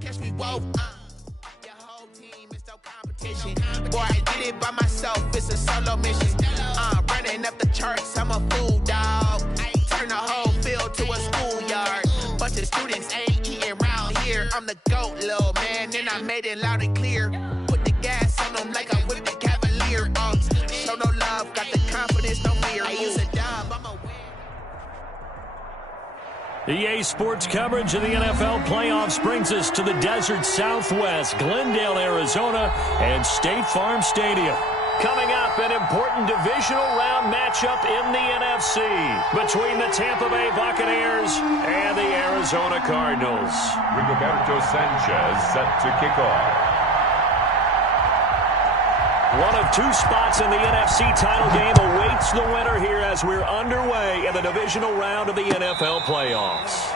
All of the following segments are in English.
catch me both. Your whole team is no competition. Boy, I did it by myself. It's a solo mission. Running up the charts, I'm a fool, dog. I ain't turn the whole field to a schoolyard. Bunch of students ain't eating around here. I'm the GOAT, little man, and I made it loud and clear. Put the gas on them like I'm with the Cavalier. Show no love, got the confidence, no fear. I use a dub, I'm a win. EA Sports coverage of the NFL playoffs brings us to the desert Southwest, Glendale, Arizona, and State Farm Stadium. Coming up, an important divisional round matchup in the NFC between the Tampa Bay Buccaneers and the Arizona Cardinals. Rigoberto Sanchez set to kick off. One of two spots in the NFC title game awaits the winner here as we're underway in the divisional round of the NFL playoffs.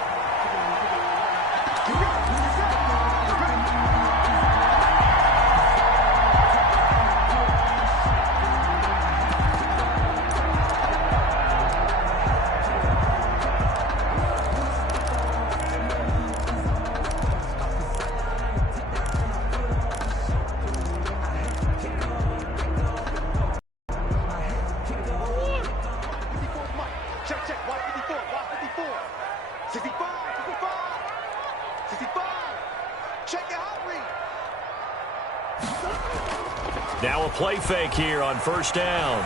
Now a play fake here on first down.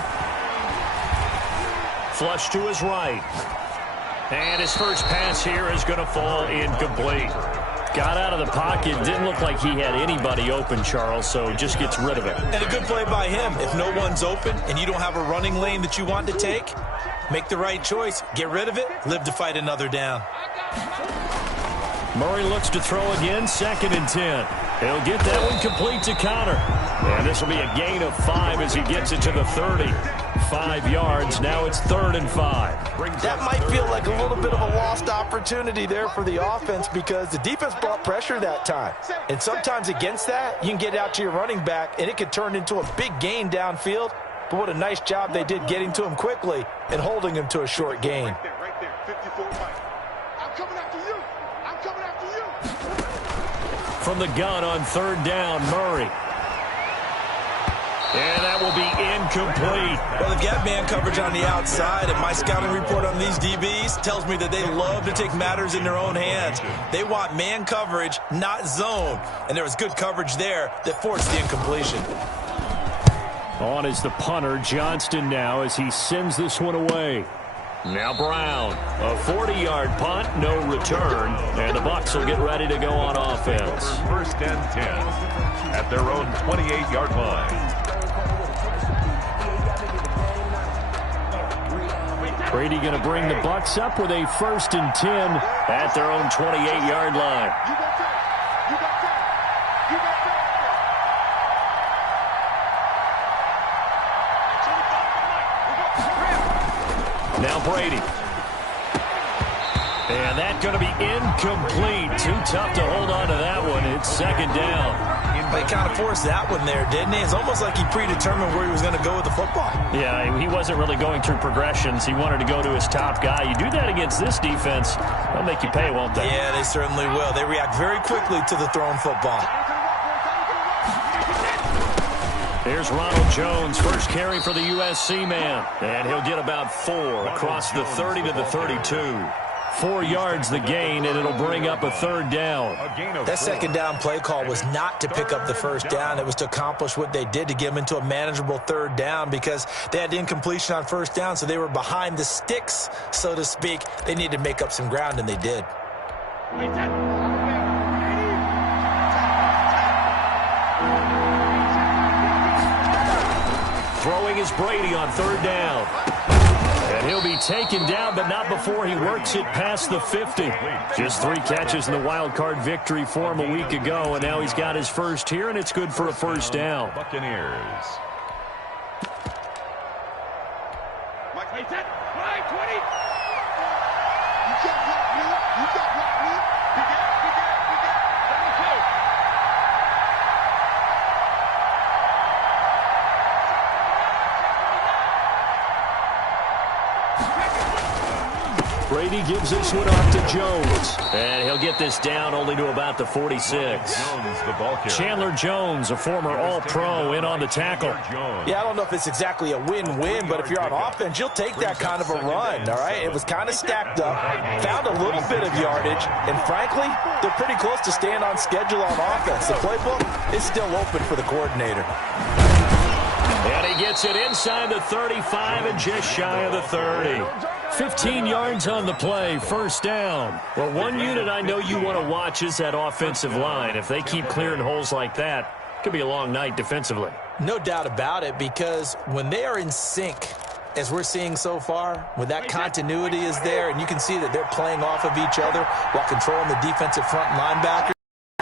Flush to his right. And his first pass here is going to fall incomplete. Got out of the pocket. Didn't look like he had anybody open, Charles, so just gets rid of it. And a good play by him. If no one's open and you don't have a running lane that you want to take, make the right choice. Get rid of it. Live to fight another down. Murray looks to throw again, 2nd and 10. He'll get that one complete to Connor. And this will be a gain of 5 as he gets it to the 30. 5 yards. Now it's 3rd and 5. That might feel like a little bit of a lost opportunity there for the offense because the defense brought pressure that time. And sometimes against that, you can get out to your running back, and it could turn into a big gain downfield. But what a nice job they did getting to him quickly and holding him to a short gain. Right there, 54 Mike. I'm coming after you. I'm coming after you. From the gun on 3rd down, Murray. And that will be incomplete. Well, they've got man coverage on the outside, and my scouting report on these DBs tells me that they love to take matters in their own hands. They want man coverage, not zone. And there was good coverage there that forced the incompletion. On is the punter, Johnston, now as he sends this one away. Now Brown, a 40-yard punt, no return, and the Bucs will get ready to go on offense. 1st and 10 at their own 28-yard line. Brady going to bring the Bucs up with a 1st and 10 at their own 28-yard line. Now Brady. And that's going to be incomplete. Too tough to hold on to that one. It's 2nd down. They kind of forced that one there, didn't he? It's almost like he predetermined where he was going to go with the football. Yeah, he wasn't really going through progressions. He wanted to go to his top guy. You do that against this defense, they'll make you pay, won't they? Yeah, they certainly will. They react very quickly to the thrown football. Here's Ronald Jones, first carry for the USC man. And he'll get about 4 across the 30 to the 32. 4 yards the gain, and it'll bring up a 3rd down. That 2nd down play call was not to pick up the 1st down. It was to accomplish what they did to get them into a manageable 3rd down because they had incompletion on 1st down, so they were behind the sticks, so to speak. They needed to make up some ground, and they did. Throwing is Brady on 3rd down. And he'll be taken down, but not before he works it past the 50. Just 3 catches in the wild card victory for him a week ago, and now he's got his first here, and it's good for a 1st down. Buccaneers. Mike, 20. You can't block me. You can't block me. Begin. Brady gives this one off to Jones. And he'll get this down only to about the 46. Chandler Jones, a former All-Pro, in on the tackle. Yeah, I don't know if it's exactly a win-win, but if you're on offense, you'll take that kind of a run, all right? It was kind of stacked up, found a little bit of yardage, and frankly, they're pretty close to staying on schedule on offense. The playbook is still open for the coordinator. And he gets it inside the 35 and just shy of the 30. 15 yards on the play, first down. Well, one unit I know you want to watch is that offensive line. If they keep clearing holes like that, it could be a long night defensively. No doubt about it, because when they are in sync, as we're seeing so far, when that continuity is there and you can see that they're playing off of each other while controlling the defensive front linebacker,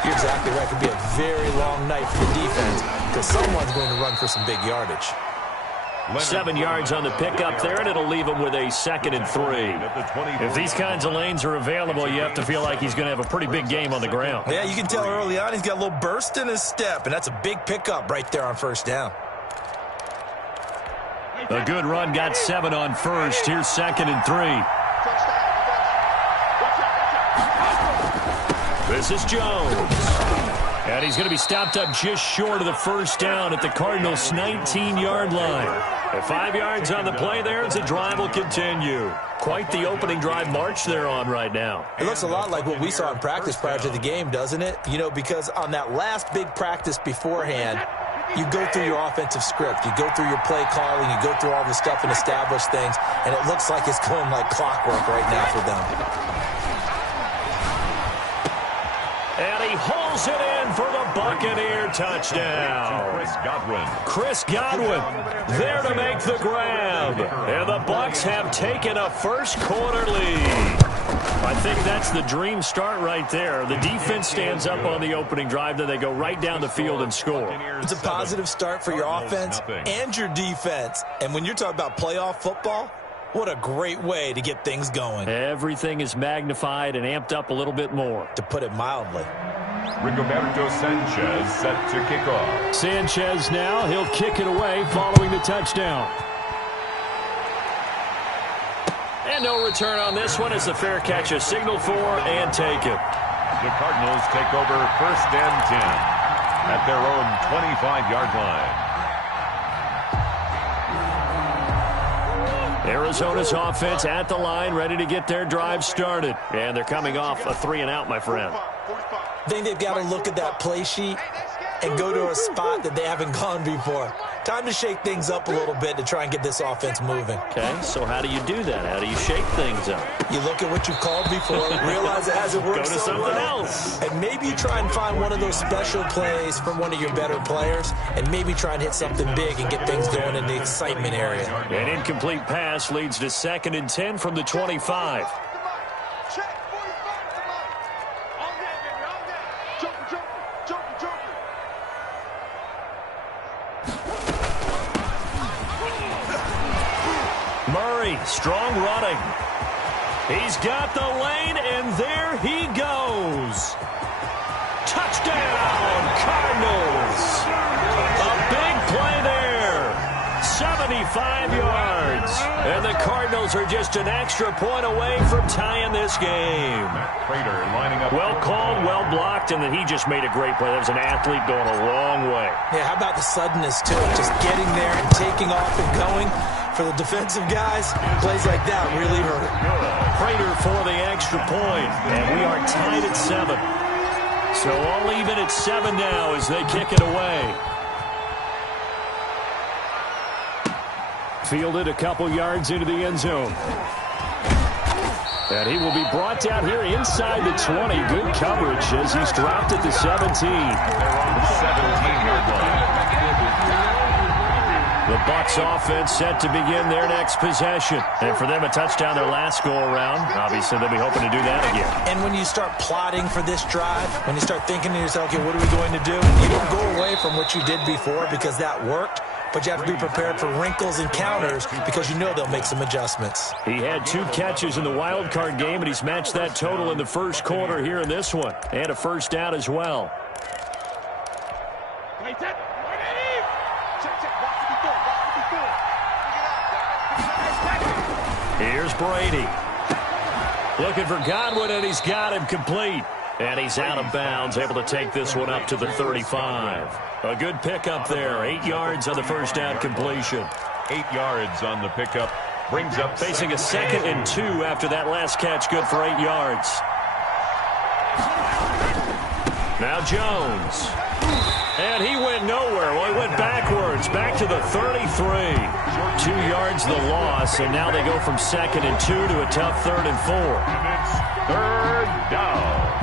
you're exactly right. It could be a very long night for the defense because someone's going to run for some big yardage. 7 yards on the pickup there, and it'll leave him with a 2nd and 3. If these kinds of lanes are available, you have to feel like he's going to have a pretty big game on the ground. Yeah, you can tell early on he's got a little burst in his step, and that's a big pickup right there on first down. A good run, got 7 on first. Here's 2nd and 3. This is Jones. And he's going to be stopped up just short of the first down at the Cardinals' 19-yard line. At 5 yards on the play there as the drive will continue. Quite the opening drive march they're on right now. It looks a lot like what we saw in practice prior to the game, doesn't it? You know, because on that last big practice beforehand, you go through your offensive script. You go through your play calling. You go through all the stuff and establish things. And it looks like it's going like clockwork right now for them. And he hauls it in for the Buccaneer touchdown. Chris Godwin there to make the grab. And the Bucs have taken a first-quarter lead. I think that's the dream start right there. The defense stands up on the opening drive, then they go right down the field and score. It's a positive start for your offense and your defense. And when you're talking about playoff football, what a great way to get things going. Everything is magnified and amped up a little bit more. To put it mildly. Rigoberto Sanchez set to kick off. Sanchez now, he'll kick it away following the touchdown. And no return on this one as the fair catch is signaled for and taken. The Cardinals take over 1st and 10 at their own 25-yard line. Arizona's offense at the line, ready to get their drive started. And they're coming off a 3-and-out, my friend. I think they've got to look at that play sheet and go to a spot that they haven't gone before. Time to shake things up a little bit to try and get this offense moving. Okay, so how do you do that? How do you shake things up? You look at what you've called before, realize it hasn't worked so so something well, else. and maybe you try and find one of those special plays from one of your better players, and maybe try and hit something big and get things going in the excitement area. An incomplete pass leads to 2nd and 10 from the 25. Murray, strong running. He's got the lane, and there he goes. Touchdown, Cardinals. A big play there. 75 yards. And the Cardinals are just an extra point away from tying this game. Prater lining up. Well called, well blocked, and then he just made a great play. That was an athlete going a long way. Yeah, how about the suddenness to it? Just getting there and taking off and going. For the defensive guys, plays like that really hurt. Prater for the extra point, and we are tied at 7. So all even at 7 now as they kick it away. Fielded a couple yards into the end zone. And he will be brought down here inside the 20. Good coverage as he's dropped at the 17. 17-yard line. The Bucs offense set to begin their next possession. And for them, a touchdown their last go-around. Obviously, they'll be hoping to do that again. And when you start plotting for this drive, when you start thinking to yourself, okay, what are we going to do? You don't go away from what you did before because that worked. But you have to be prepared for wrinkles and counters because you know they'll make some adjustments. He had 2 catches in the wild card game, and he's matched that total in the first quarter here in this one. And a first down as well. Here's Brady. Looking for Godwin, and he's got him complete. And he's out of bounds, able to take this one up to the 35. A good pickup there. 8 yards on the first down completion. 8 yards on the pickup. Brings up facing a 2nd and 2 after that last catch. Good for 8 yards. Now Jones. And he went nowhere. Well, he went backwards, back to the 33. 2 yards the loss, and now they go from 2nd and 2 to a tough 3rd and 4. And it's 3rd down.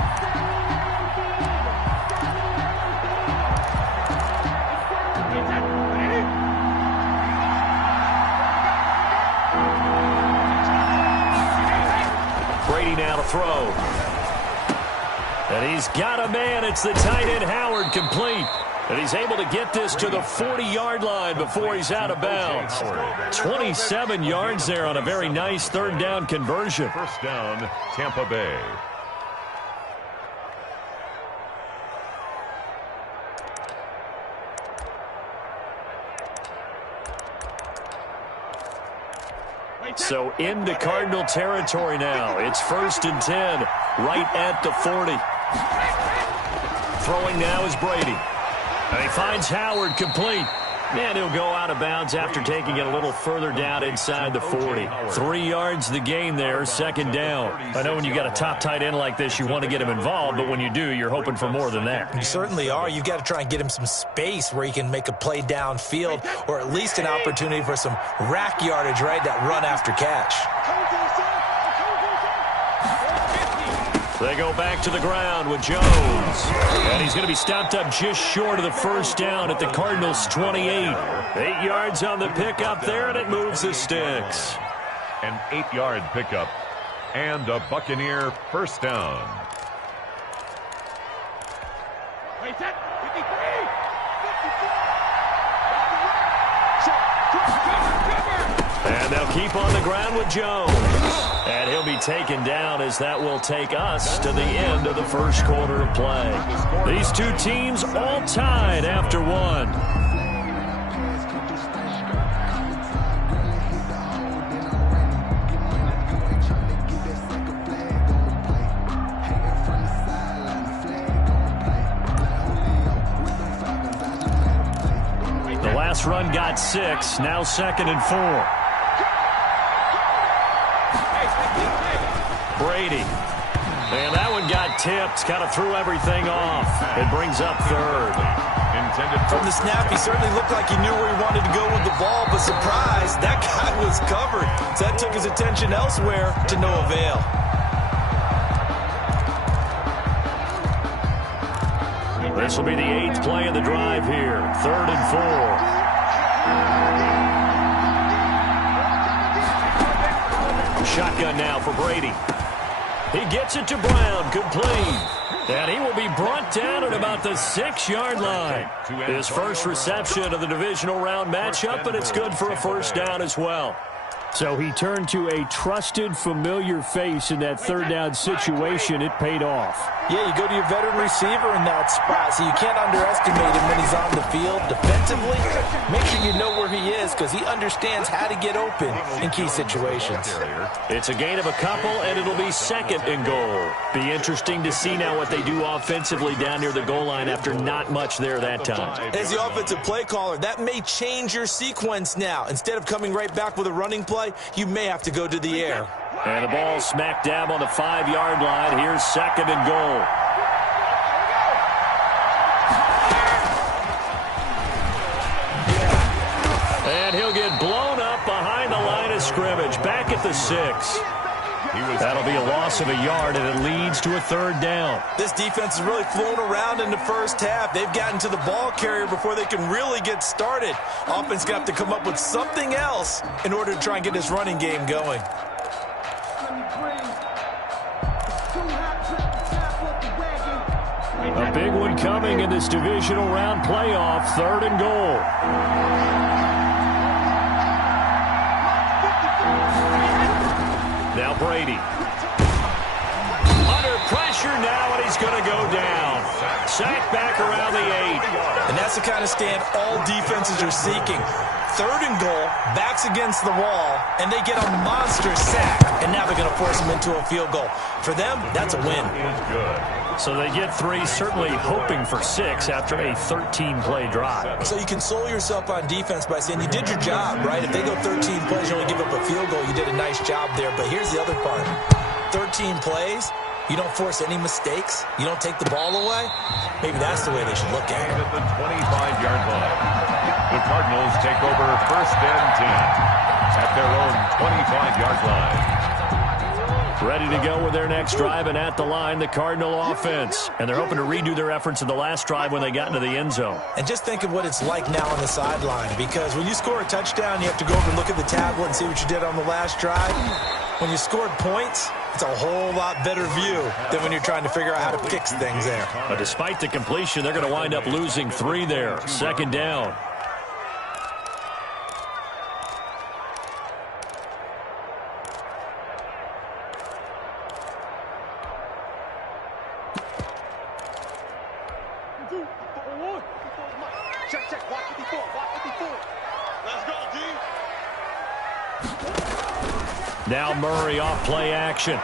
Brady now to throw. And he's got a man. It's the tight end Howard, complete. And he's able to get this to the 40-yard line before he's out of bounds. 27 yards there on a very nice 3rd down conversion. First down, Tampa Bay. So into Cardinal territory now. It's 1st and 10, right at the 40. Throwing now is Brady. And he finds Howard, complete. And he'll go out of bounds after taking it a little further down inside the 40. 3 yards the gain there, 2nd down. I know when you got a top tight end like this, you want to get him involved, but when you do, you're hoping for more than that. You certainly are. You've got to try and get him some space where he can make a play downfield, or at least an opportunity for some rack yardage, right? That run after catch. They go back to the ground with Jones. And he's going to be stopped up just short of the first down at the Cardinals' 28. 8 yards on the pickup there, and it moves the sticks. An 8-yard pickup and a Buccaneer first down. And they'll keep on the ground with Jones. And he'll be taken down as that will take us to the end of the first quarter of play. These two teams all tied after one. The last run got 6, now 2nd and 4. Brady. And that one got tipped, kind of threw everything off. It brings up 3rd. From the snap, he certainly looked like he knew where he wanted to go with the ball, but surprise, that guy was covered. So that took his attention elsewhere to no avail. This will be the 8th play of the drive here. 3rd and 4. Shotgun now for Brady. He gets it to Brown, complete. And he will be brought down at about the 6-yard line. His first reception of the divisional round matchup, but it's good for a first down as well. So he turned to a trusted, familiar face in that 3rd down situation. It paid off. Yeah, you go to your veteran receiver in that spot, so you can't underestimate him when he's on the field. Defensively, make sure you know where he is because he understands how to get open in key situations. It's a gain of a couple, and it'll be 2nd and goal. Be interesting to see now what they do offensively down near the goal line after not much there that time. As the offensive play caller, that may change your sequence now. Instead of coming right back with a running play, you may have to go to the air. And the ball smack dab on the 5-yard line. Here's 2nd and goal. And he'll get blown up behind the line of scrimmage. Back at the 6. That'll be a loss of a yard, and it leads to a 3rd down. This defense has really flown around in the first half. They've gotten to the ball carrier before they can really get started. Offense got to come up with something else in order to try and get this running game going. A big one coming in this divisional round playoff. 3rd and goal. Now Brady. Under pressure now, and he's going to go down. sack back around the 8. And that's the kind of stand all defenses are seeking. 3rd and goal, backs against the wall, and they get a monster sack. And now they're going to force them into a field goal. For them, that's a win. So they get 3, certainly hoping for 6 after a 13-play drive. So you console yourself on defense by saying you did your job, right? If they go 13 plays, you only give up a field goal, you did a nice job there. But here's the other part. 13 plays, you don't force any mistakes, you don't take the ball away. Maybe that's the way they should look at it. At the 25-yard line, the Cardinals take over 1st and 10 at their own 25-yard line. Ready to go with their next drive, and at the line, the Cardinal offense. And they're hoping to redo their efforts in the last drive when they got into the end zone. And just think of what it's like now on the sideline, because when you score a touchdown, you have to go over and look at the tablet and see what you did on the last drive. When you scored points, it's a whole lot better view than when you're trying to figure out how to fix things there. But despite the completion, they're going to wind up losing 3 there. 2nd down. Check, watch 54, watch 54. Let's go, D. Now Murray off play action.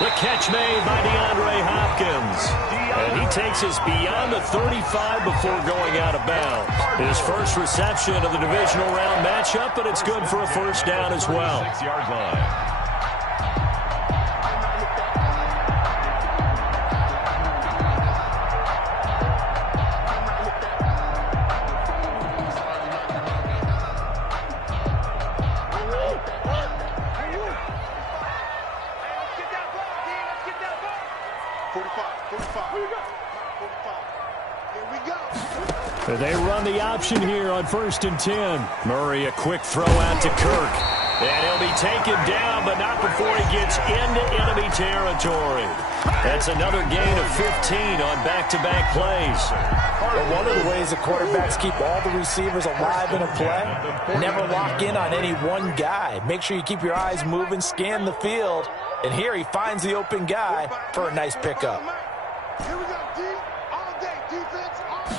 The catch made by DeAndre Hopkins. And he takes us beyond the 35 before going out of bounds. His first reception of the divisional round matchup, but it's good for a 1st down as well. 6-yard line. They run the option here on 1st and 10. Murray, a quick throw out to Kirk. And he'll be taken down, but not before he gets into enemy territory. That's another gain of 15 on back-to-back plays. Well, one of the ways the quarterbacks keep all the receivers alive in a play, never lock in on any one guy. Make sure you keep your eyes moving, scan the field. And here he finds the open guy for a nice pickup. Here we go, D. All day, defense, all day.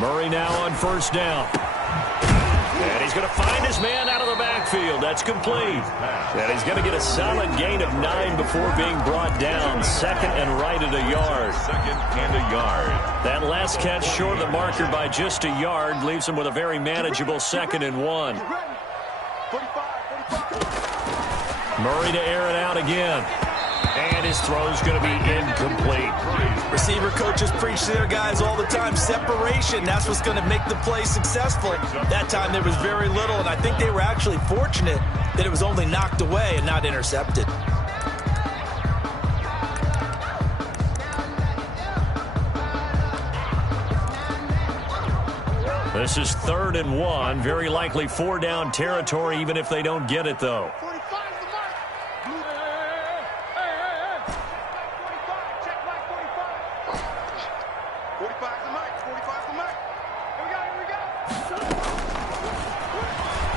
Murray now on 1st down. And he's going to find his man out of the backfield. That's complete. And he's going to get a solid gain of 9 before being brought down. 2nd and right at a yard. 2nd and a yard. That last catch short of the marker by just a yard leaves him with a very manageable 2nd and 1. 45. Murray to air it out again. And his throw's going to be incomplete. Receiver coaches preach to their guys all the time. Separation, that's what's going to make the play successful. That time there was very little, and I think they were actually fortunate that it was only knocked away and not intercepted. This is 3rd and 1. Very likely 4-down territory, even if they don't get it, though. 45 the mic. Here we go.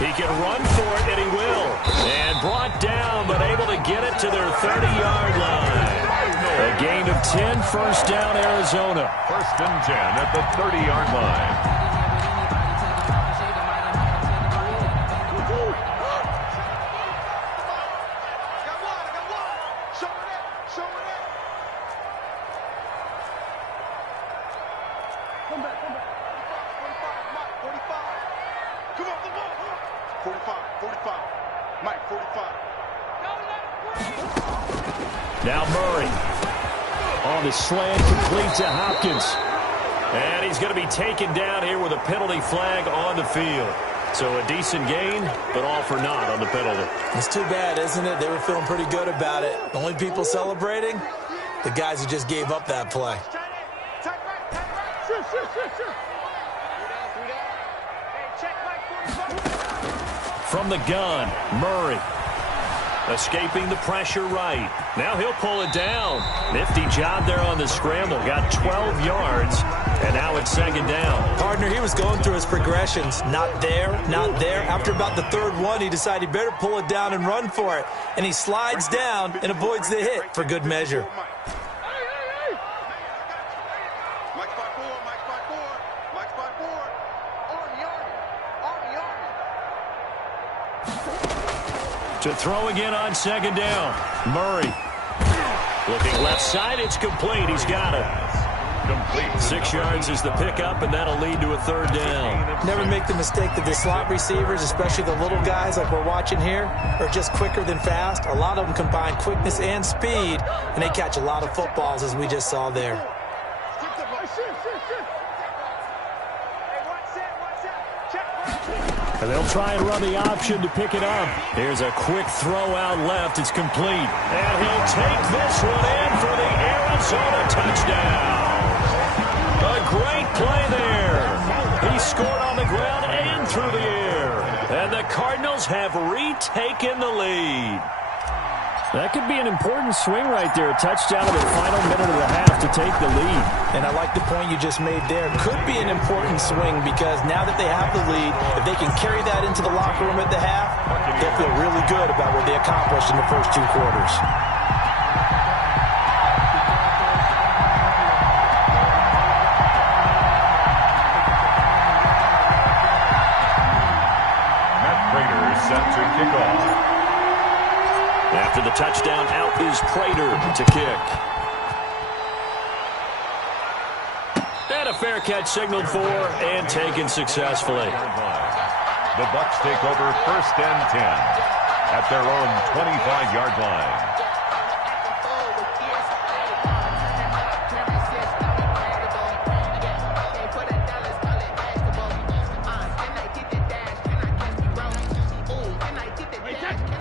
He can run for it, and he will. And brought down, but able to get it to their 30-yard line. A gain of 10, 1st down, Arizona. 1st and 10 at the 30-yard line. Come back. 45, Mike, 45. Come on, 45. Mike, 45. Now Murray on the slant, complete to Hopkins. And he's going to be taken down here with a penalty flag on the field. So a decent gain, but all for naught on the penalty. It's too bad, isn't it? They were feeling pretty good about it. The only people celebrating, the guys who just gave up that play. From the gun, Murray. Escaping the pressure right. Now he'll pull it down. Nifty job there on the scramble. Got 12 yards, and now it's 2nd down. Partner, he was going through his progressions. Not there. After about the 3rd one, he decided he better pull it down and run for it. And he slides down and avoids the hit for good measure. Mike spot 4, Mike spot 4, Mike spot 4. To throw again on second down. Murray. Looking left side, it's complete. He's got it. Complete. 6 yards is the pickup, and that'll lead to a third down. Never make the mistake that the slot receivers, especially the little guys like we're watching here, are just quicker than fast. A lot of them combine quickness and speed, and they catch a lot of footballs, as we just saw there. And they'll try and run the option to pick it up. Here's a quick throw out left. It's complete. And he'll take this one in for the Arizona touchdown. A great play there. He scored on the ground and through the air. And the Cardinals have retaken the lead. That could be an important swing right there. A touchdown in the final minute of the half to take the lead. And I like the point you just made there. Could be an important swing because now that they have the lead, if they can carry that into the locker room at the half, they'll feel really good about what they accomplished in the first 2 quarters. Matt Prater is set to kick off. After the touchdown, out is Prater to kick. And a fair catch signaled for and taken successfully. The Bucs take over 1st and 10 at their own 25-yard line.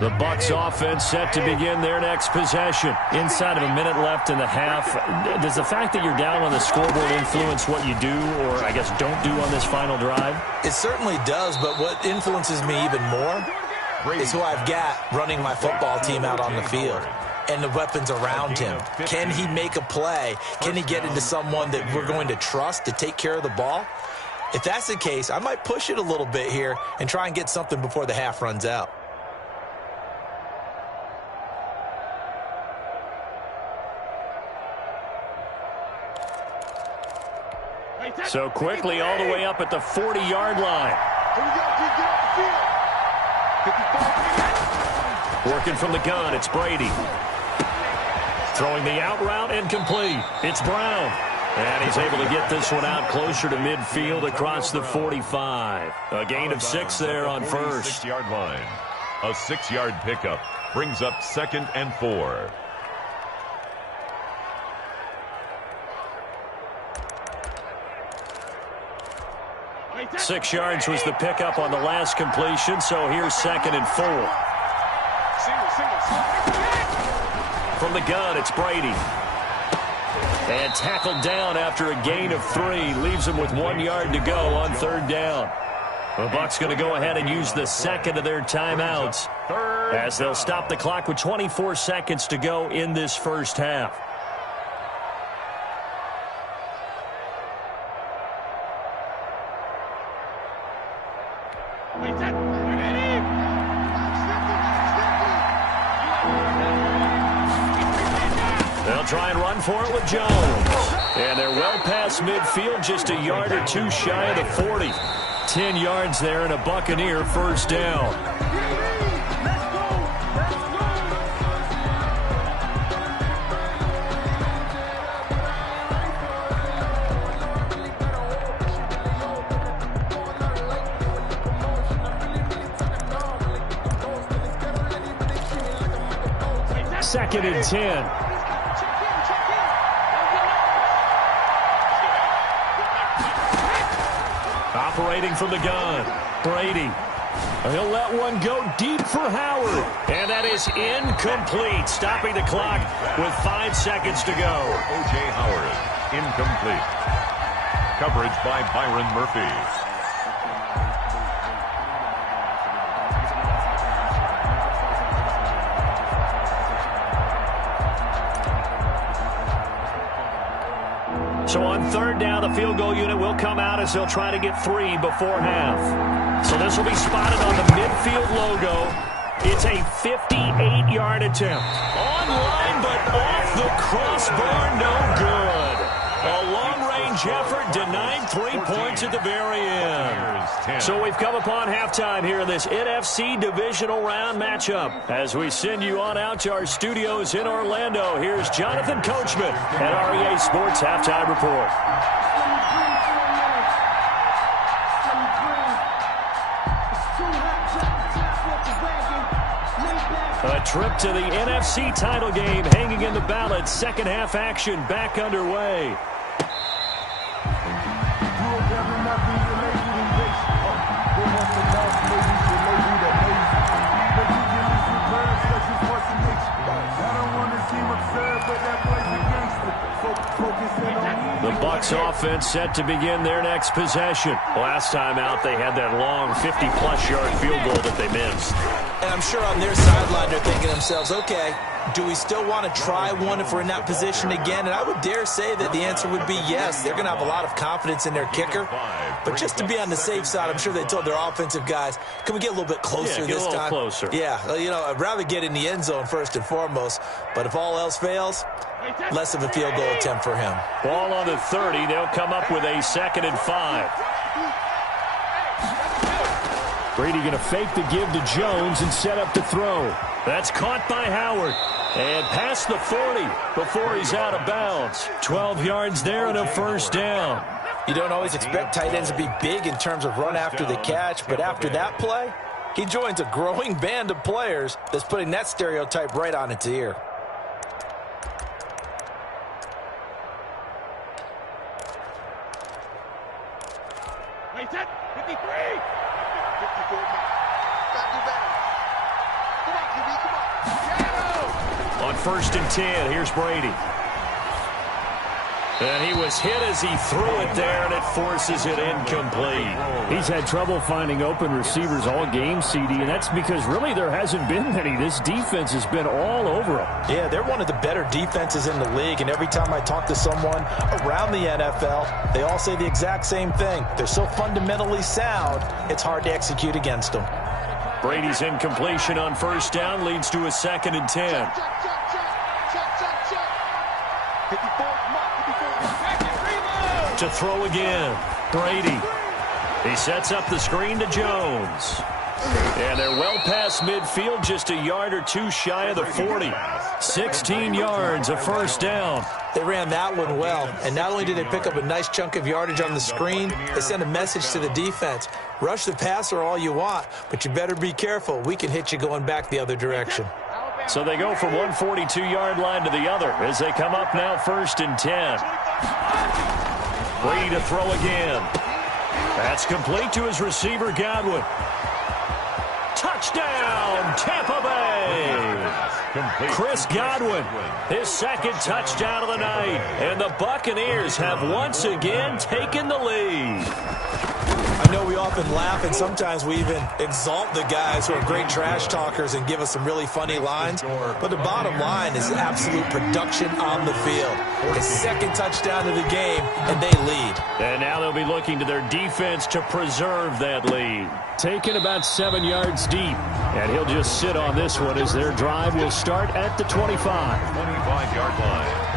The Bucs offense set to begin their next possession. Inside of a minute left in the half. Does the fact that you're down on the scoreboard influence what you do or, I guess, don't do on this final drive? It certainly does, but what influences me even more is who I've got running my football team out on the field and the weapons around him. Can he make a play? Can he get into someone that we're going to trust to take care of the ball? If that's the case, I might push it a little bit here and try and get something before the half runs out. So quickly all the way up at the 40-yard line. Working from the gun, it's Brady. Throwing the out route and complete. It's Brown. And he's able to get this one out closer to midfield across the 45. A gain of 6 there on first. 6-yard line. A 6-yard pickup brings up 2nd and 4. 6 yards was the pickup on the last completion, so here's 2nd and 4. From the gun, it's Brady. And tackled down after a gain of 3. Leaves him with 1 yard to go on 3rd down. The Bucs going to go ahead and use the second of their timeouts as they'll stop the clock with 24 seconds to go in this first half. They'll try and run for it with Jones. And they're well past midfield, just a yard or 2 shy of the 40. 10 yards there and a Buccaneer first down. Second and 10. Operating from the gun, Brady. He'll let one go deep for Howard. And that is incomplete, stopping the clock with 5 seconds to go. O.J. Howard, incomplete. Coverage by Byron Murphy. So on 3rd down, the field goal unit will come out as they'll try to get 3 before half. So this will be spotted on the midfield logo. It's a 58-yard attempt. On line, but off the crossbar, no good. A long-range Sterling Shepard denied 3 points at the very end. So we've come upon halftime here in this NFC Divisional Round matchup. As we send you on out to our studios in Orlando, here's Jonathan Coachman at REA Sports Halftime Report. A trip to the NFC title game hanging in the balance. Second half action back underway. The Bucs offense set to begin their next possession. Last time out, they had that long 50-plus yard field goal that they missed. And I'm sure on their sideline they're thinking to themselves, okay, do we still want to try one if we're in that position again? And I would dare say that the answer would be yes. They're going to have a lot of confidence in their kicker. But just to be on the safe side, I'm sure they told their offensive guys, can we get a little bit closer this time? Get a little closer. Yeah, you know, I'd rather get in the end zone first and foremost. But if all else fails, less of a field goal attempt for him. Ball on the 30. They'll come up with a 2nd and 5. Brady going to fake the give to Jones and set up to throw. That's caught by Howard. And past the 40 before he's out of bounds. 12 yards there and a first down. You don't always expect tight ends to be big in terms of run after the catch, but after that play, he joins a growing band of players that's putting that stereotype right on its ear. Wait, 53! 54 miles. Gotta do better. Come on, QB, come on. On 1st and 10, here's Brady. And he was hit as he threw it there, and it forces it incomplete. He's had trouble finding open receivers all game, CD, and that's because really there hasn't been many. This defense has been all over him. Yeah, they're one of the better defenses in the league, and every time I talk to someone around the NFL, they all say the exact same thing. They're so fundamentally sound, it's hard to execute against them. Brady's incompletion on 1st down leads to a 2nd and 10. To throw again, Brady. He sets up the screen to Jones. And they're well past midfield, just a yard or two shy of the 40. 16 yards, a first down. They ran that one well, and not only did they pick up a nice chunk of yardage on the screen, they sent a message to the defense. Rush the passer all you want, but you better be careful. We can hit you going back the other direction. So they go from one 42-yard line to the other as they come up now 1st and 10. Brady to throw again. That's complete to his receiver, Godwin. Touchdown, Tampa Bay! Chris Godwin, his 2nd touchdown of the night. And the Buccaneers have once again taken the lead. I know we often laugh, and sometimes we even exalt the guys who are great trash talkers and give us some really funny lines. But the bottom line is absolute production on the field. His 2nd touchdown of the game, and they lead. And now they'll be looking to their defense to preserve that lead. Taken about 7 yards deep, and he'll just sit on this one as their drive will start at the 25. 25-yard line.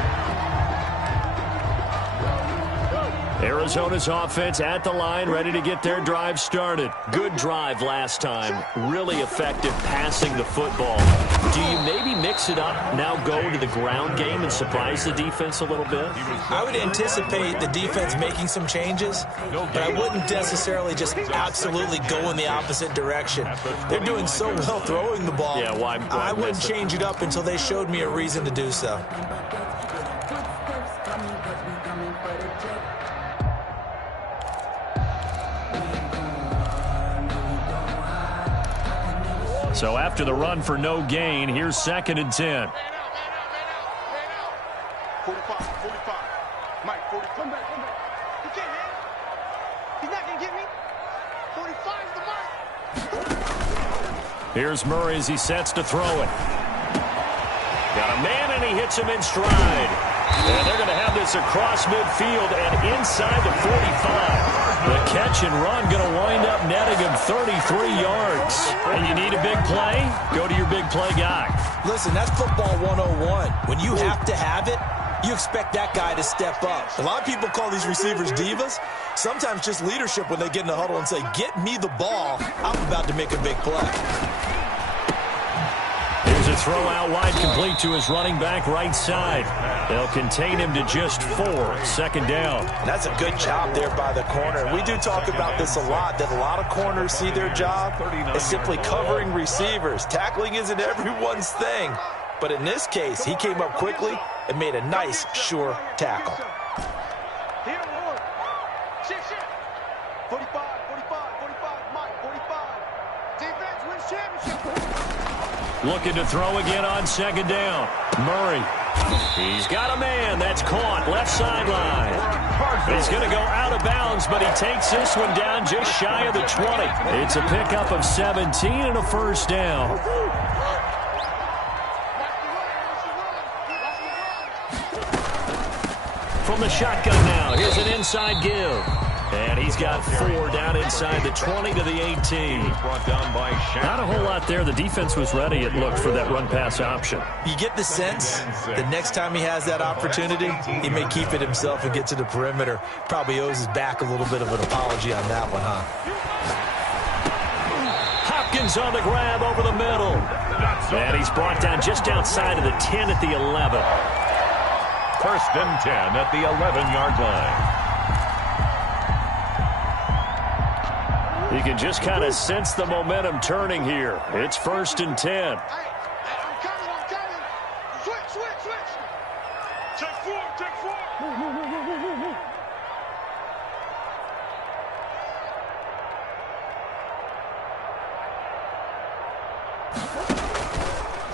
Arizona's offense at the line, ready to get their drive started. Good drive last time. Really effective passing the football. Do you maybe mix it up, now go to the ground game and surprise the defense a little bit? I would anticipate the defense making some changes, but I wouldn't necessarily just absolutely go in the opposite direction. They're doing so well throwing the ball. Yeah, why I wouldn't change it up until they showed me a reason to do so. So after the run for no gain, here's 2nd and 10. 45. Mike, 40. Come back. You can't hit. He's not going to get me. 45's the mark. Here's Murray as he sets to throw it. Got a man, and he hits him in stride. And they're going to have this across midfield and inside the 45. The catch and run going to wind up netting him 33 yards. And you need a big play? Go to your big play guy. Listen, that's football 101. When you have to have it, You expect that guy to step up. A lot of people call these receivers divas. Sometimes just leadership when they get in the huddle and say, get me the ball. I'm about to make a big play. Here's a throw out wide, complete to his running back right side. They'll contain him to just 4. Second down. That's a good job there by the corner. We do talk about this a lot, that a lot of corners see their job as simply covering receivers. Tackling isn't everyone's thing. But in this case, he came up quickly and made a nice, sure tackle. 45, 45, Mike, 45. Defense wins championship. Looking to throw again on second down. Murray. He's got a man. That's caught. Left sideline. He's going to go out of bounds, but he takes this one down just shy of the 20. It's a pickup of 17 and a first down. From the shotgun now, here's an inside give. And he's got 4 down inside the 20 to the 18. Brought down by Not a whole lot there. The defense was ready, it looked, for that run-pass option. You get the sense that next time he has that opportunity, he may keep it himself and get to the perimeter. Probably owes his back a little bit of an apology on that one, huh? Hopkins on the grab over the middle. And he's brought down just outside of the 10 at the 11. First and 10 at the 11-yard line. You can just kind of sense the momentum turning here. It's first and 10. I'm coming. Switch. Take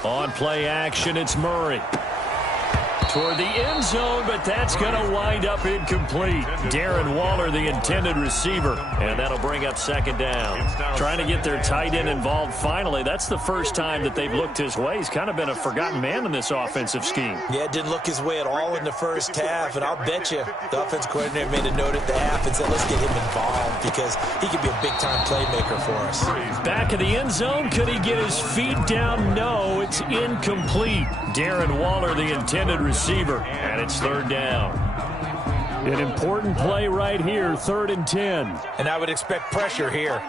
4. On play action, it's Murray. Toward the end zone, but that's going to wind up incomplete. Darren Waller, the intended receiver, and that'll bring up second down. Trying to get their tight end involved finally. That's the first time that they've looked his way. He's kind of been a forgotten man in this offensive scheme. Yeah, it didn't look his way at all in the first half, and I'll bet you the offensive coordinator made a note at the half and said, let's get him involved because he could be a big-time playmaker for us. Back of the end zone, could he get his feet down? No, it's incomplete. Darren Waller, the intended receiver, and it's third down. An important play right here, 3rd and 10. And I would expect pressure here.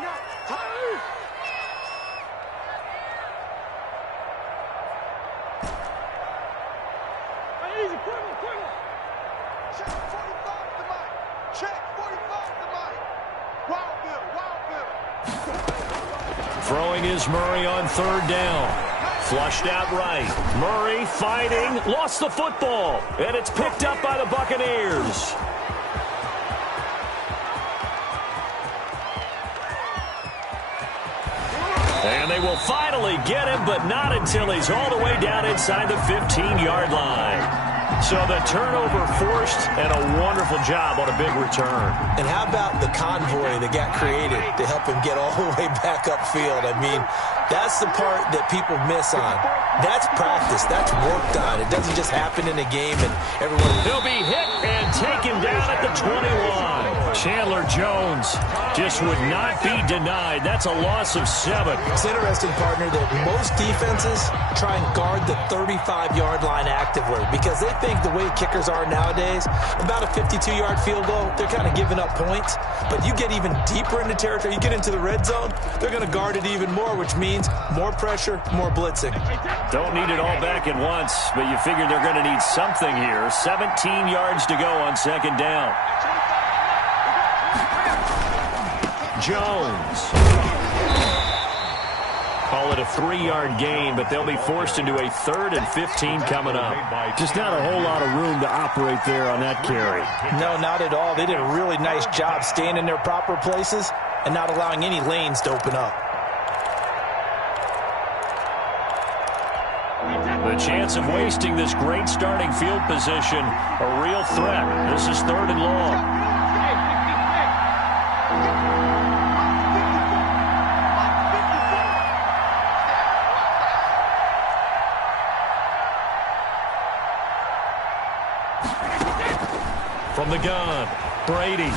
Throwing is Murray on 3rd down. Flushed out right. Murray fighting. Lost the football. And it's picked up by the Buccaneers. And they will finally get him, but not until he's all the way down inside the 15-yard line. So the turnover forced, and a wonderful job on a big return. And how about the convoy that got created to help him get all the way back upfield? I mean, that's the part that people miss on. That's practice. That's worked on. It doesn't just happen in a game and everyone... He'll be hit and taken down at the 21. Chandler Jones just would not be denied. That's a loss of 7. It's interesting, partner, that most defenses try and guard the 35-yard line actively because they think the way kickers are nowadays, about a 52-yard field goal, they're kind of giving up points. But you get even deeper into territory, you get into the red zone, they're going to guard it even more, which means more pressure, more blitzing. Don't need it all back at once, but you figure they're going to need something here. 17 yards to go on second down. Jones. Call it a 3-yard gain, but they'll be forced into a 3rd and 15 coming up. Just not a whole lot of room to operate there on that carry. No, not at all. They did a really nice job staying in their proper places and not allowing any lanes to open up. The chance of wasting this great starting field position, a real threat. This is 3rd and long. From the gun, Brady.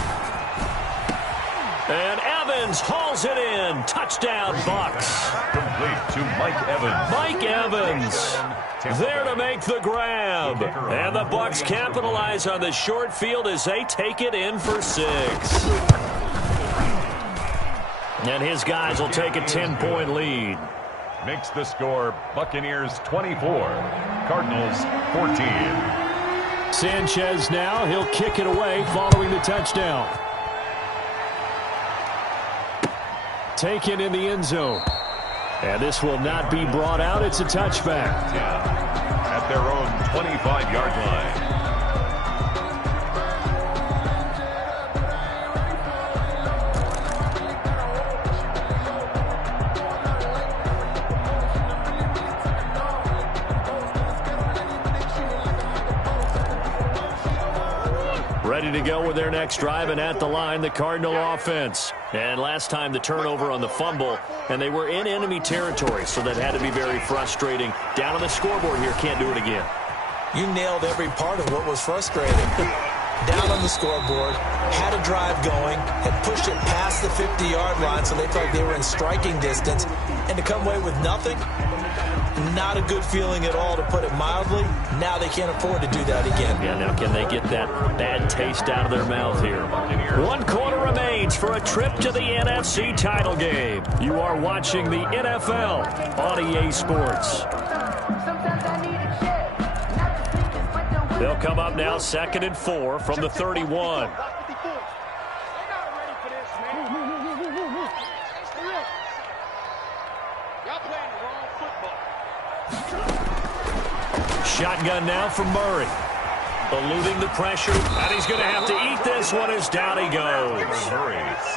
And Evans hauls it in. Touchdown, Bucs. Complete to Mike Evans. Mike Evans there to make the grab. And the Bucs capitalize on the short field as they take it in for 6. And his guys will take a 10-point lead. Makes the score Buccaneers 24, Cardinals 14. Sanchez now. He'll kick it away following the touchdown. Taken in the end zone. And this will not be brought out. It's a touchback. At their own 25-yard line. Ready to go with their next drive, and at the line, the Cardinal offense. And last time, the turnover on the fumble, and they were in enemy territory, so that had to be very frustrating. Down on the scoreboard here, can't do it again. You nailed every part of what was frustrating. Down on the scoreboard, had a drive going, had pushed it past the 50-yard line, so they felt like they were in striking distance, and to come away with nothing, not a good feeling at all, to put it mildly. Now they can't afford to do that again. Yeah, now can they get that bad taste out of their mouth here? 1 quarter remains for a trip to the NFC title game. You are watching the NFL on EA Sports. They'll come up now 2nd and 4 from the 31. Shotgun now from Murray. Eluding the pressure, and he's going to have to eat this one as down he goes.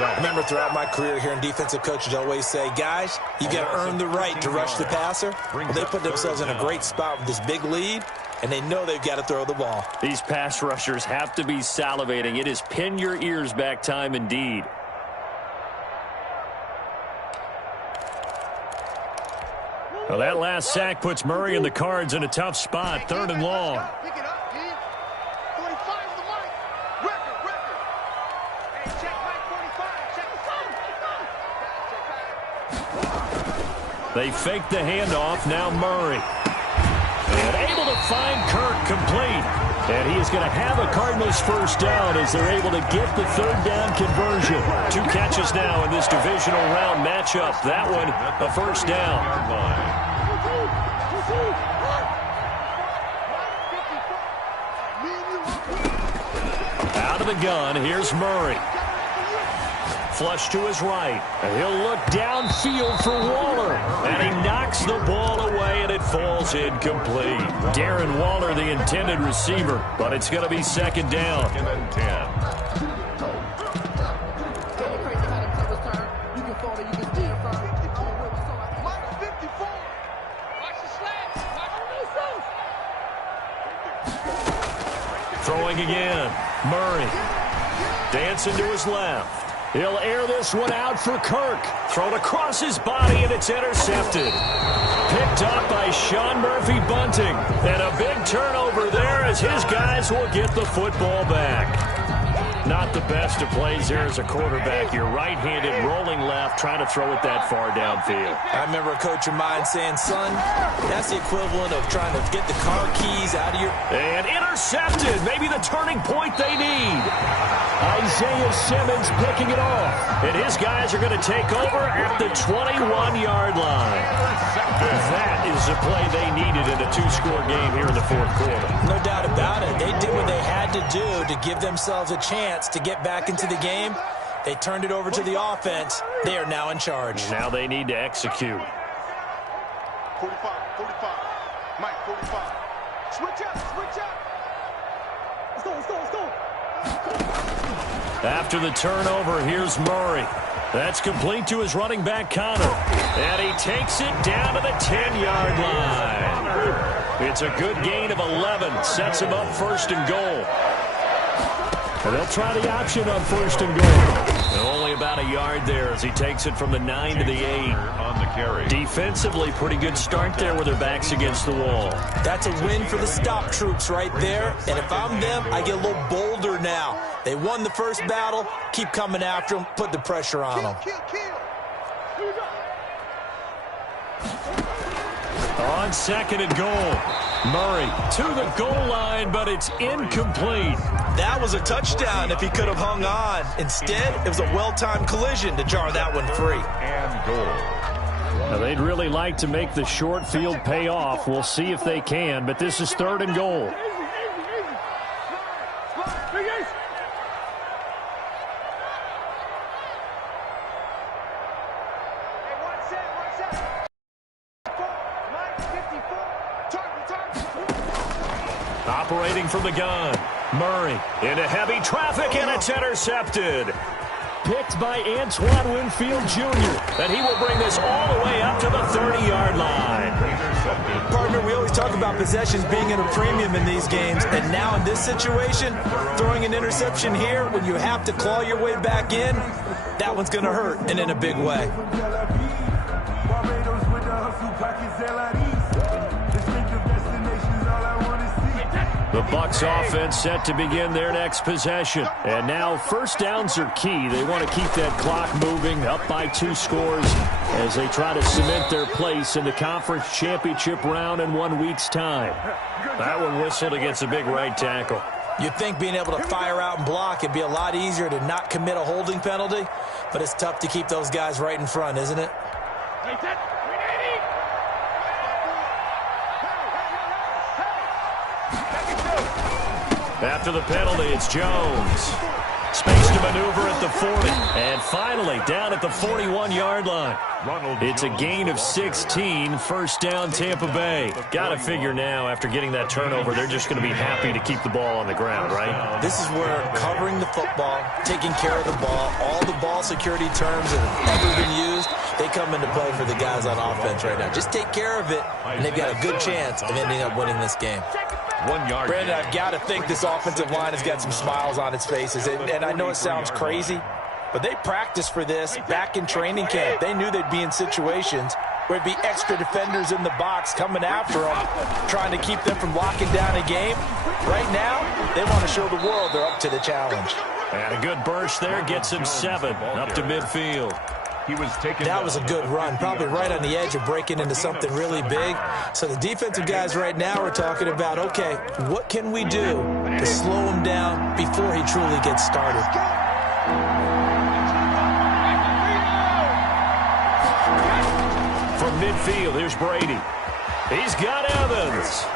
I remember throughout my career here in defensive coaches always say, guys, you got to earn the right to rush the passer. Well, they put themselves in a great spot with this big lead, and they know they've got to throw the ball. These pass rushers have to be salivating. It is pin your ears back time indeed. Well, that last sack puts Murray and the Cards in a tough spot, 3rd and long. Pick it up, kid. 45 is the mark. Record. Hey, check Mike 45. Check. They fake the handoff. Now Murray. And able to find Kirk complete. And he is going to have a Cardinals first down as they're able to get the 3rd down conversion. 2 catches now in this divisional round matchup. That one, a first down. Out of the gun, here's Murray. Flush to his right. And he'll look downfield for Waller. And he knocks the ball away, and it falls incomplete. Darren Waller, the intended receiver, but it's going to be 2nd down. 2nd and 10. Throwing again. Murray. Dancing to his left. He'll air this one out for Kirk. Thrown across his body, and it's intercepted. Picked up by Sean Murphy-Bunting. And a big turnover there as his guys will get the football back. Not the best of plays here as a quarterback. You're right-handed, rolling left, trying to throw it that far downfield. I remember a coach of mine saying, son, that's the equivalent of trying to get the car keys out of your... And intercepted. Maybe the turning point they need. Isaiah Simmons picking it off. And his guys are going to take over at the 21-yard line. That is the play they needed in a 2-score game here in the 4th quarter. No doubt about it. They did what they had to do to give themselves a chance to get back into the game. They turned it over to the offense. They are now in charge. Now they need to execute. 45. Mike 45. Switch up. Let's go. After the turnover, here's Murray. That's complete to his running back, Connor. And he takes it down to the 10-yard line. It's a good gain of 11. Sets him up 1st and goal. And they'll try the option on 1st and goal. And only about a yard there as he takes it from the 9 to the 8. On the carry. Defensively, pretty good start there with their backs against the wall. That's a win for the stop troops right there. And if I'm them, I get a little bolder now. They won the first battle. Keep coming after them. Put the pressure on them. On 2nd and goal. Murray to the goal line, but it's incomplete. That was a touchdown if he could have hung on. Instead, it was a well-timed collision to jar that one free. And goal. Now, they'd really like to make the short field pay off. We'll see if they can, but this is 3rd and goal. Operating from the gun. Murray into heavy traffic, and it's intercepted. Picked by Antoine Winfield Jr. And he will bring this all the way up to the 30-yard line. Partner, we always talk about possessions being at a premium in these games, and now in this situation, throwing an interception here when you have to claw your way back in, that one's going to hurt, and in a big way. The Bucs offense set to begin their next possession. And now 1st downs are key. They want to keep that clock moving, up by 2 scores as they try to cement their place in the conference championship round in 1 week's time. That one whistled against a big right tackle. You'd think being able to fire out and block it'd be a lot easier to not commit a holding penalty, but it's tough to keep those guys right in front, isn't it? After the penalty, it's Jones. Space to maneuver at the 40. And finally, down at the 41-yard line. It's a gain of 16, 1st down Tampa Bay. Got to figure now, after getting that turnover, they're just going to be happy to keep the ball on the ground, right? This is where covering the football, taking care of the ball, all the ball security terms that have ever been used, they come into play for the guys on offense right now. Just take care of it, and they've got a good chance of ending up winning this game. 1 yard. Brandon, I've got to think this offensive line has got some smiles on its faces. And I know it sounds crazy, but they practiced for this back in training camp. They knew they'd be in situations where it'd be extra defenders in the box coming after them, trying to keep them from locking down a game. Right now, they want to show the world they're up to the challenge. And a good burst there gets him 7 up to midfield. That was a good run, probably right on the edge of breaking into something really big. So the defensive guys right now are talking about, okay, what can we do to slow him down before he truly gets started? From midfield, here's Brady. He's got Evans.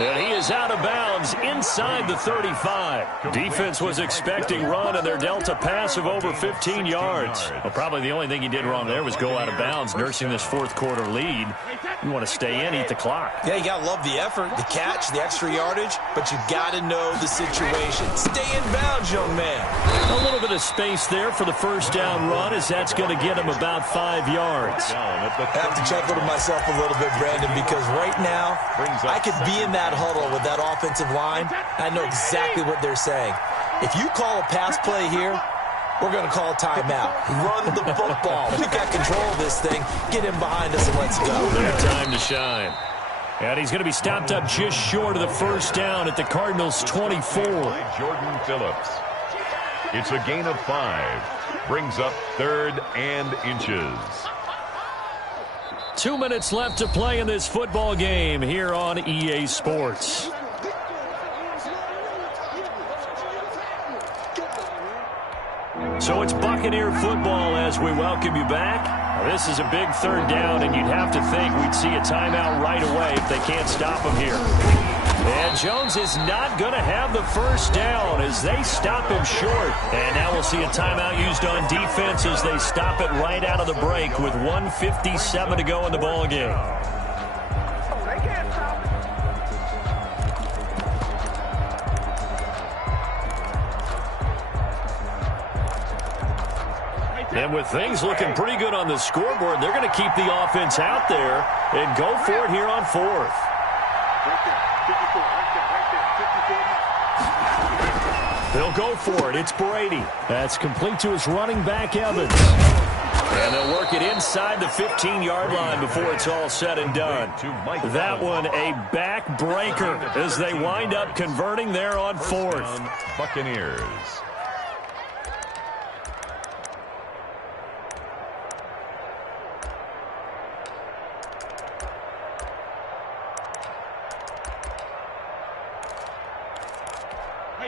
And he is out of bounds inside the 35. Defense was expecting run, and their Delta pass of over 15 yards. Well, probably the only thing he did wrong there was go out of bounds, nursing this 4th quarter lead. You want to stay in, eat the clock. Yeah, you got to love the effort, the catch, the extra yardage, but you got to know the situation. Stay in bounds, young man. A little bit of space there for the 1st down run, as that's going to get him about 5 yards. I have to chuckle to myself a little bit, Brandon, because right now I could be in that huddle with that offensive line. I know exactly what they're saying. If you call a pass play here, we're going to call a timeout. Run the football. We've got control of this thing. Get him behind us and let's go. Their time to shine. And he's going to be stopped up just short of the 1st down at the Cardinals' 24. Jordan Phillips. It's a gain of 5. Brings up 3rd and inches. 2 minutes left to play in this football game here on EA Sports. So it's Buccaneer football as we welcome you back. Now, this is a big 3rd down, and you'd have to think we'd see a timeout right away if they can't stop him here. And Jones is not going to have the 1st down as they stop him short. And now we'll see a timeout used on defense as they stop it right out of the break with 1:57 to go in the ball game. And with things looking pretty good on the scoreboard, they're going to keep the offense out there and go for it here on 4th. They'll go for it. It's Brady. That's complete to his running back, Evans. And they'll work it inside the 15-yard line before it's all said and done. That one a back-breaker as they wind up converting there on fourth. Buccaneers.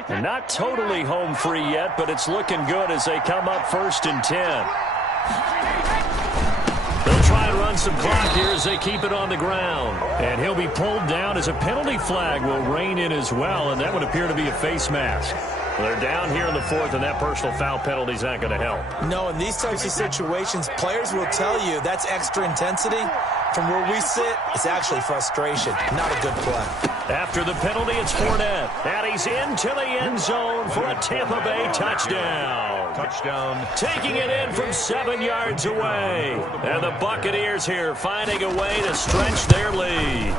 They're not totally home free yet, but it's looking good as they come up 1st and 10. They'll try and run some clock here as they keep it on the ground. And he'll be pulled down as a penalty flag will rein in as well, and that would appear to be a face mask. They're down here in the fourth, and that personal foul penalty is not going to help. No, in these types of situations, players will tell you that's extra intensity. From where we sit, it's actually frustration, not a good play. After the penalty, it's Fournette. And he's into the end zone for a Tampa Bay touchdown. Touchdown. Taking it in from 7 yards away. And the Buccaneers here finding a way to stretch their lead.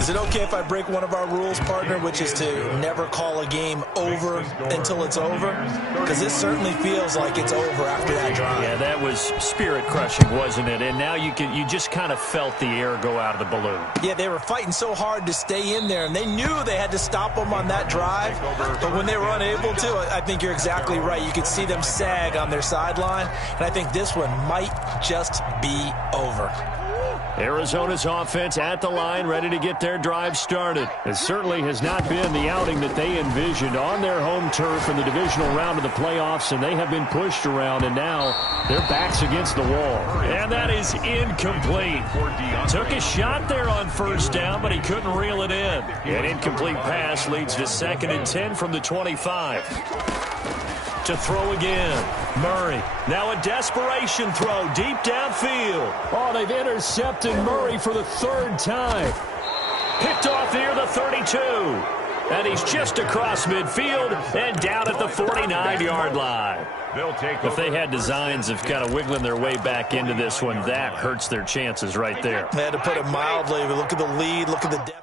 Is it okay if I break one of our rules, partner, which is to never call a game over until it's over? Because this certainly feels like it's over after that drive. Yeah, that was spirit-crushing, wasn't it? And now you just kind of felt the air go out of the balloon. Yeah, they were fighting so hard to stay in there, and they knew they had to stop them on that drive. But when they were unable to, I think you're exactly right. You could see them sag on their sideline, and I think this one might just be over. Arizona's offense at the line, ready to get their drive started. It certainly has not been the outing that they envisioned on their home turf in the divisional round of the playoffs, and they have been pushed around, and now their back's against the wall. And that is incomplete. Took a shot there on first down, but he couldn't reel it in. An incomplete pass leads to 2nd and 10 from the 25. To throw again. Murray. Now a desperation throw deep downfield. Oh, they've intercepted Murray for the 3rd time. Picked off near the 32. And he's just across midfield and down at the 49-yard line. If they had designs of kind of wiggling their way back into this one, that hurts their chances right there. They had to put it mildly, but look at the lead, look at the depth.